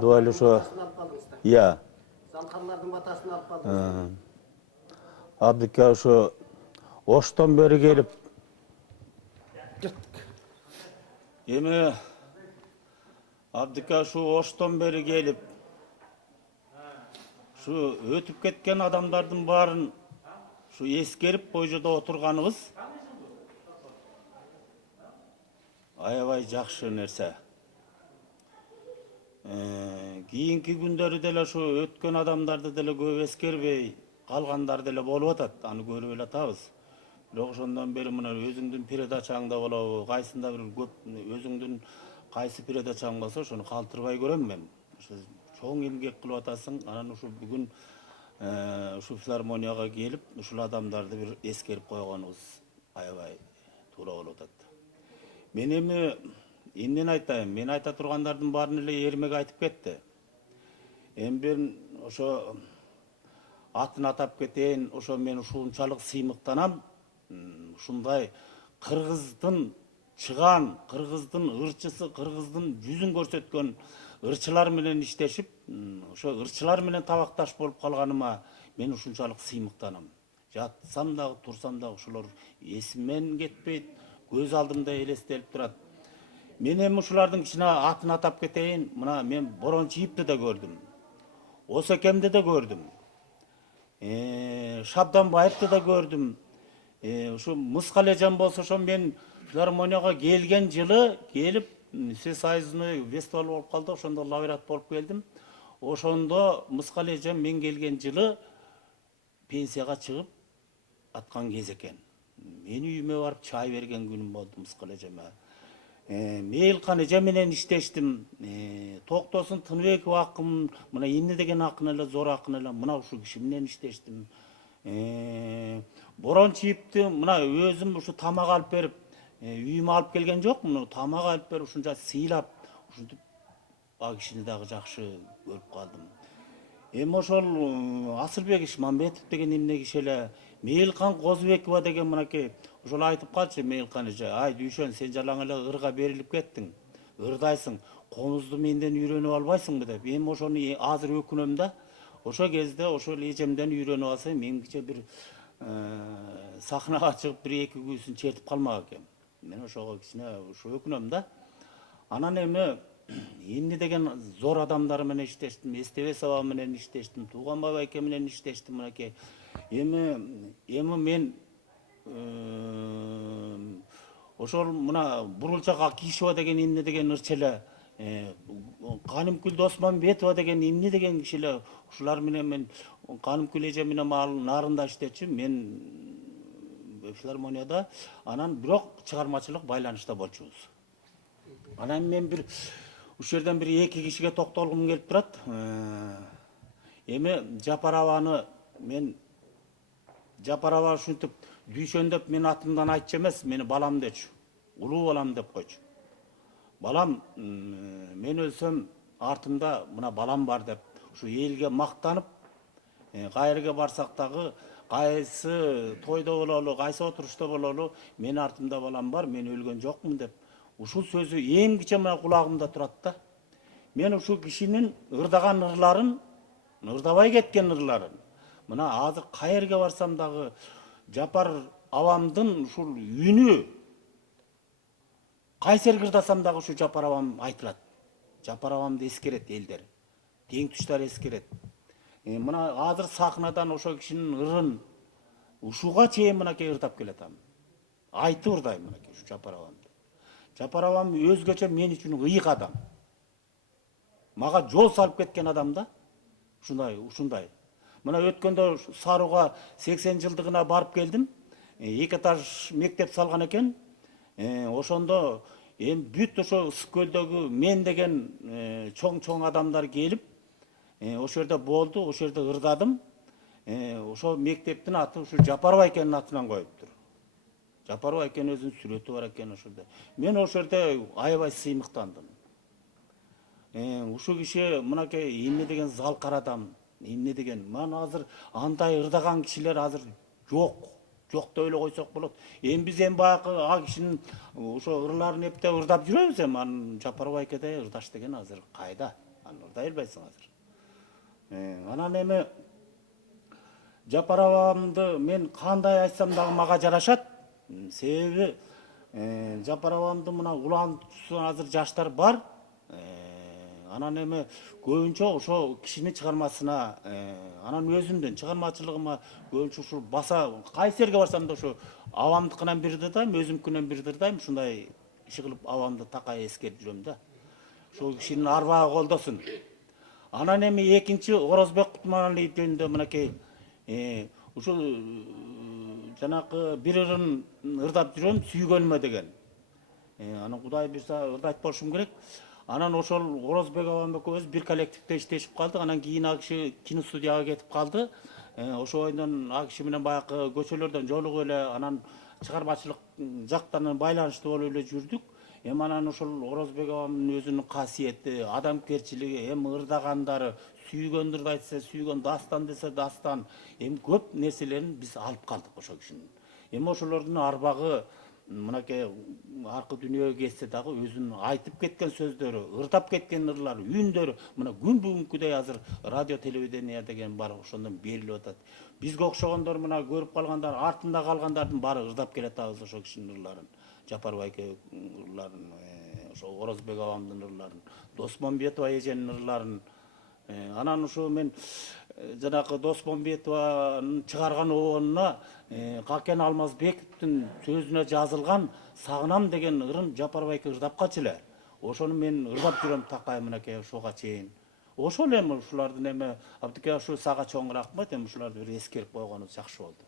Duaylı şu, ya. Zamkarların batasını alıp kaldınız. Abdika şu, Oş'tan beri gelip. Yemi, Abdika şu Oş'tan beri gelip. Şu ötüp ketken adamlardan barın, şu eskerip boyjada oturganımız. Aябай жақшы nerse. Kiyinki günleri dele şu ötken adamlarda dele көп eskerbey, kalganlar dele bolup atat, аны көрүp эле атабыз. Бирок ошондон бери мына өзүңдүн передачаңда болобу, кайсында бир көп өзүңдүн кайсы передачаң болсо ошону калтырбай көрөм мен. Чоң эмгек кылып атасың, анан ушу бүгүн ушу филармонияга келип, ушул адамдарды бир эскерип койгонубуз аябай туура болуп атат. Мен эми эмнени айтайын? Мен айта тургандардын баарын эле Эрмек айтып кетти. Эми мен ошо атын атап кетейин, ошо мен ушунчалык сыймыктанам. Ушундай кыргыздын чыган, кыргыздын ырчысы, кыргыздын жүзүн көрсөткөн ырчылар менен иштешип, ошо ырчылар менен табакташ болуп калганыма мен ушунчалык сыймыктанам. Жатсам дагы, турсам дагы ушулар эсимден кетпейт, көз алдымда элестелип турат. Мен эми ушулардын кичине атын атап кетейин. Мына мен Борончиевди да көрдүм. Осекемди да көрдүм. Шабданбаевди да көрдүм. Ушу Мыскалежан болсо ошо мен филармонияга келген жылы келип Всесоюзный фестиваль болуп калды, ошондо лауреат болуп келдим. Ошондо Мыскалежан мен келген жылы пенсияга чыгып аткан кез экен. Мен үйүмө барып чай берген күнүм болду Мыскалежанга. Мейлкан эже менен иштештим. Токтосун Тыныбеков акын, мына эмне деген акын эле, зор акын эле, мына ушул киши менен иштештим. Борончиевди мына өзүм ушу тамак алып берип, үйүмө алып келген жокмун, тамак алып берип ушунча сыйлап, ушинтип ал кишини дагы жакшы көрүп калдым. Эми ошол Асылбек Ишмамбетов деген эмне киши эле, Мейлкан Козубекова деген мынакей ошол айтып калчу Мейлкан эже, ай Дүйшөн, сен жалаң эле ырга берилип кеттиң, ырдайсың, комузду менден үйрөнүп албайсыңбы деп. Эми ошону азыр өкүнөм да. Ошо кезде ошол эжемден үйрөнүп алсам, менимче бир сахнага чыгып бир эки күүсүн чертип калмак экем. Мен ошого кичине ушу өкүнөм да. Анан эми эмне деген зор адамдар менен иштештим, Эстебесова менен иштештим, Тууганбай байке менен иштештим мынакей. Эми мен ошол мына Бурулчак Акишева деген эмне деген ырчы эле, Канымкүл Досманбетова деген эмне деген киши эле, ушулар менен мен Канымкүл эже менен нарында иштечү, мен филармонияда, анан бирок чыгармачылык байланышта болчубуз. Анан мен бир ушул жерден бир эки кишиге токтолгум келип турат. Эми Жапарованы мен Жапарова ушинтип Дүйшөн деп мен атымдан айтчу эмес, мени балам дечү. Улуу балам деп койчу. Балам, мен өлсөм артымда мына балам бар деп, ушу элге мактанып, кайерге барсак дагы, кайсы тойдо бололу, кайсы отурушта бололу, мен артымда балам бар, мен өлгөн жокмун деп. Ушул сөзү эмгиче мына кулагымда турат да. Мен ушул кишинин ырдаган ырларын, ырдабай кеткен ырларын, мына азыр кайерге барсам дагы Жапар авамдын ушул үнү, кайсерге ырдасам дагы ушу Жапар авам айтылат. Жапар авамды эскерет элдер, тең туштар эскерет. Мына азыр сахнадан ошо кишинин ырын ушуга чейин мынакей ырдап келатам. Айтып ырдайм мынакей ушу Жапар авамды. Жапар авам өзгөчө мен үчүн ыйык адам. Мага жол салып кеткен адам да. Ушундай. Мына өткөндө Сарууга 80 жылдыгына барып келдим. 2 этаж мектеп салган экен. Ошондо эми бүт ошо Ысык көлдөгү мен деген чоң адамдар келип, ошол жерде болду, ошол жерде ырдадым. Ошол мектептин аты ушу Жапаров экенин атынан коюптур. Жапаров экен өзүнүн сүрөтү бар экен ошол жерде. Мен ошол жерде аябай сыймыктандым. Ушул киши мынакей эмне деген залкар адам, эмне деген. Мана азыр андай ырдаган кишилер азыр жок. Жок деп эле койсок болот. Эми биз баягы а кишинин ошо ырларын эптеп ырдап жүрөбүз эми. Жапаров айкеде ырдаш деген азыр кайда? Аны ырдай албайсың азыр. Анан эми Жапар абамды мен кандай айтсам дагы мага жарашат. Себеби Жапар абамды мына улантуусу азыр жаштар бар. Анан эми көбүнчө ошо кишинин чыгармасына, анан өзүмдүн чыгармачылыгыма көбүнчө ушул баса кайсы жерге барсам да ошо абамдыкынан бир дырдайм, өзүмкүнөн бир дырдайм. Ушундай иш кылып абамды такай эскерип жүрөм да. Ошол кишинин арбагы колдосун. Анан эми экинчи Орозбек Кутманалиев жөнүндө мынакей ушул жанакы бир ырын ырдап жүрөм сүйгөнүмө деген. Анан Кудай буйрса ырдайт болушум керек. Анан ошол Орозбек абам экөөбүз бир коллективде иштешип калдык. Анан кийин ал киши киностудияга кетип калды. Ошондон ал киши менен баягы көчөлөрдөн жолугуп эле анан чыгармачылык жактан байланыштуу болуп эле жүрдүк. Эми анан ошол Орозбек абамдын өзүнүн касиети, адамгерчилиги, эми ырдагандары, сүйгөндөрдү айтса сүйгөн, дастан десе дастан, эми көп нерселерин биз алып калдык ошол кишинин. Эми ошолордун арбагы мынакей аркы дүйнөгө кетсе дагы өзүнүн айтып кеткен сөздөрү, ырдап кеткен ырлары, үндөрү мына күн бүгүнкүдөй азыр радио телевидение деген бар, ошондон берилип атат. Бизге окшогондор мына көрүп калгандар, артында калгандардын баары ырдап келатабыз ошол кишинин ырларын. Жапар байке ырларын, ошо Орозбек абамдын ырларын, Досмамбетова эженин ырларын. Анан ошо мен жанакы Досмамбетованын чыгарган обонуна Какен Алмазбековдун сөзүнө жазылган Сагынам деген ырын Жапар байке ырдап калчу эле. Ошону мен ырдап жүрөм такай мынакей ошого чейин. Ошол эми ушулардын эми Абдыке ушу сага чоң рахмат, эми ушуларды бир эскерип койгонубуз жакшы болду.